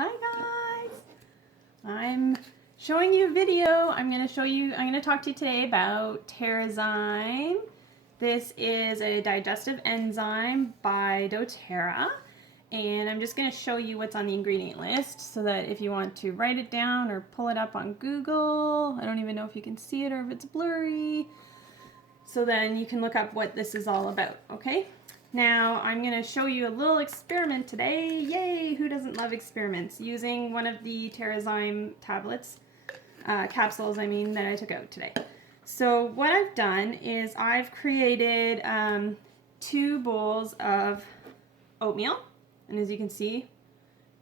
Hi guys! I'm showing you a video. I'm going to talk to you today about Terrazyme. This is a digestive enzyme by doTERRA. And I'm just going to show you what's on the ingredient list so that if you want to write it down or pull it up on Google, I don't even know if you can see it or if it's blurry, so then you can look up what this is all about, okay? Now, I'm going to show you a little experiment today. Yay! Who doesn't love experiments? Using one of the Terrazyme tablets, capsules, that I took out today. So what I've done is I've created 2 bowls of oatmeal. And as you can see,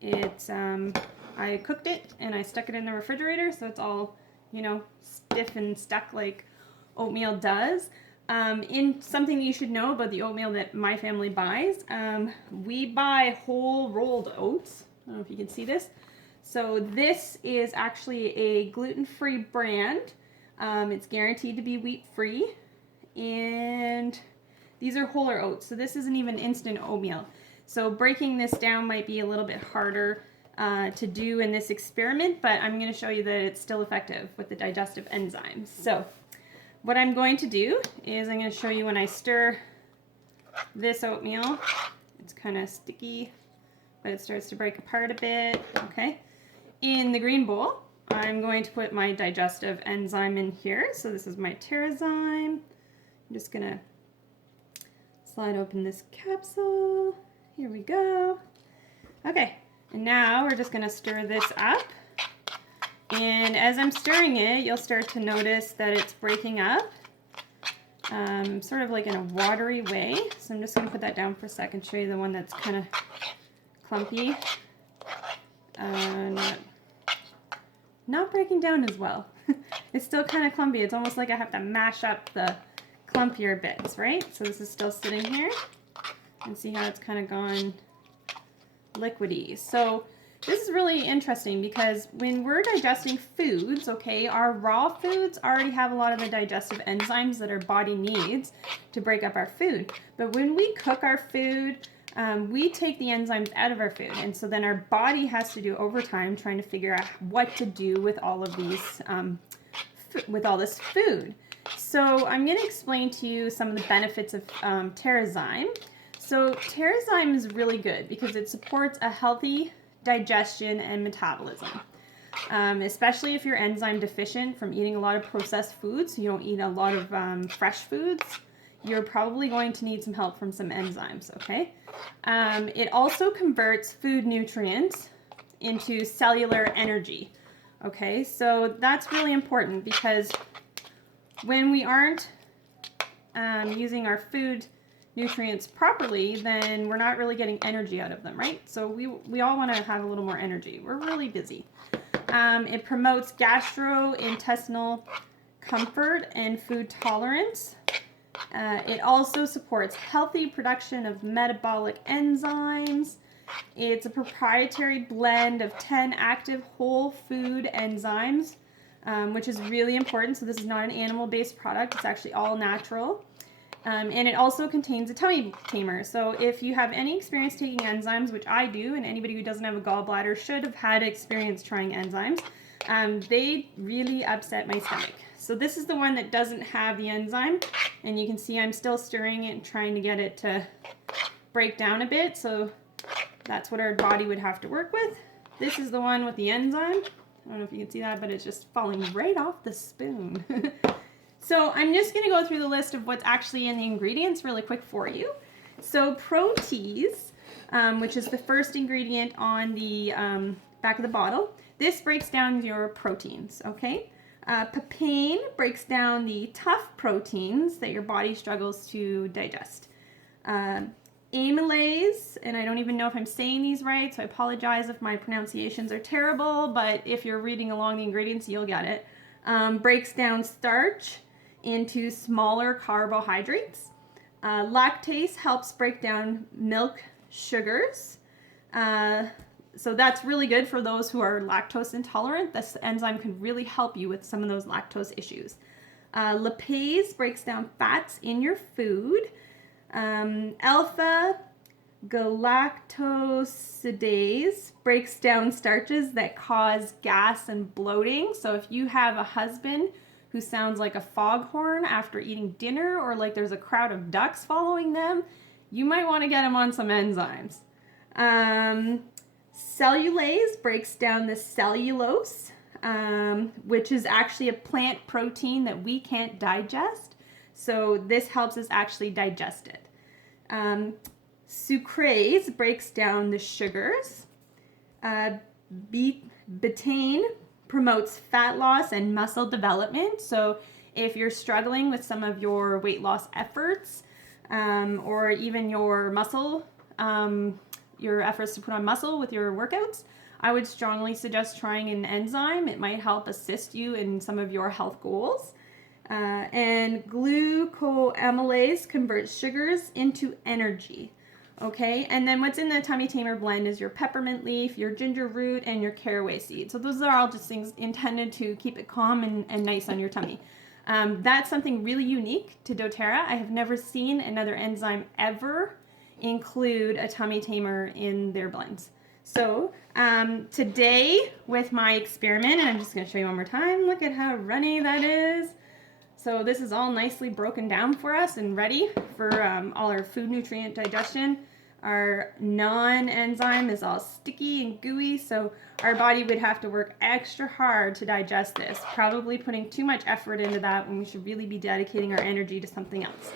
it's I cooked it and I stuck it in the refrigerator, so it's all, stiff and stuck like oatmeal does. In something you should know about the oatmeal that my family buys, we buy whole rolled oats. I don't know if you can see this. So this is actually a gluten-free brand. It's guaranteed to be wheat-free, and these are wholer oats. So this isn't even instant oatmeal. So breaking this down might be a little bit harder to do in this experiment, but I'm going to show you that it's still effective with the digestive enzymes. So what I'm going to do is I'm going to show you when I stir this oatmeal. It's kind of sticky, but it starts to break apart a bit, okay? In the green bowl, I'm going to put my digestive enzyme in here. So this is my Terrazyme. I'm just going to slide open this capsule. Here we go. Okay, and now we're just going to stir this up. And as I'm stirring it, you'll start to notice that it's breaking up, sort of like in a watery way. So I'm just going to put that down for a second, show you the one that's kind of clumpy. Not breaking down as well. It's still kind of clumpy. It's almost like I have to mash up the clumpier bits, right? So this is still sitting here. And see how it's kind of gone liquidy. So this is really interesting because when we're digesting foods, okay, our raw foods already have a lot of the digestive enzymes that our body needs to break up our food. But when we cook our food, we take the enzymes out of our food. And so then our body has to do overtime trying to figure out what to do with all of these, with all this food. So I'm going to explain to you some of the benefits of Terrazyme. So Terrazyme is really good because it supports a healthy digestion and metabolism, especially if you're enzyme deficient from eating a lot of processed foods. So you don't eat a lot of fresh foods. You're probably going to need some help from some enzymes, okay? It also converts food nutrients into cellular energy, okay? So that's really important because when we aren't using our food nutrients properly, then we're not really getting energy out of them, right? So we all want to have a little more energy. We're really busy. It promotes gastrointestinal comfort and food tolerance. It also supports healthy production of metabolic enzymes. It's a proprietary blend of 10 active whole food enzymes, which is really important. So this is not an animal-based product. It's actually all natural. And it also contains a tummy tamer. So if you have any experience taking enzymes, which I do, and anybody who doesn't have a gallbladder should have had experience trying enzymes, they really upset my stomach. So this is the one that doesn't have the enzyme, and you can see I'm still stirring it and trying to get it to break down a bit. So that's what our body would have to work with. This is the one with the enzyme. I don't know if you can see that, but it's just falling right off the spoon. So I'm just going to go through the list of what's actually in the ingredients really quick for you. So Protease, which is the first ingredient on the back of the bottle, this breaks down your proteins, okay? Papain breaks down the tough proteins that your body struggles to digest. Amylase, and I don't even know if I'm saying these right, so I apologize if my pronunciations are terrible, but if you're reading along the ingredients, you'll get it. Breaks down starch into smaller carbohydrates. Lactase helps break down milk sugars. So that's really good for those who are lactose intolerant. This enzyme can really help you with some of those lactose issues. Lipase breaks down fats in your food. Alpha galactosidase breaks down starches that cause gas and bloating. So if you have a husband who sounds like a foghorn after eating dinner, or like there's a crowd of ducks following them, you might want to get him on some enzymes. Cellulase breaks down the cellulose, which is actually a plant protein that we can't digest. So this helps us actually digest it. Sucrase breaks down the sugars. Betaine promotes fat loss and muscle development. So if you're struggling with some of your weight loss efforts, or even your muscle, your efforts to put on muscle with your workouts, I would strongly suggest trying an enzyme. It might help assist you in some of your health goals. And glucoamylase converts sugars into energy. Okay, and then what's in the Tummy Tamer blend is your peppermint leaf, your ginger root, and your caraway seed. So those are all just things intended to keep it calm and nice on your tummy. That's something really unique to doTERRA. I have never seen another enzyme ever include a Tummy Tamer in their blends. So today with my experiment, and I'm just going to show you one more time, look at how runny that is. So this is all nicely broken down for us and ready for all our food nutrient digestion. Our non-enzyme is all sticky and gooey, so our body would have to work extra hard to digest this, probably putting too much effort into that when we should really be dedicating our energy to something else.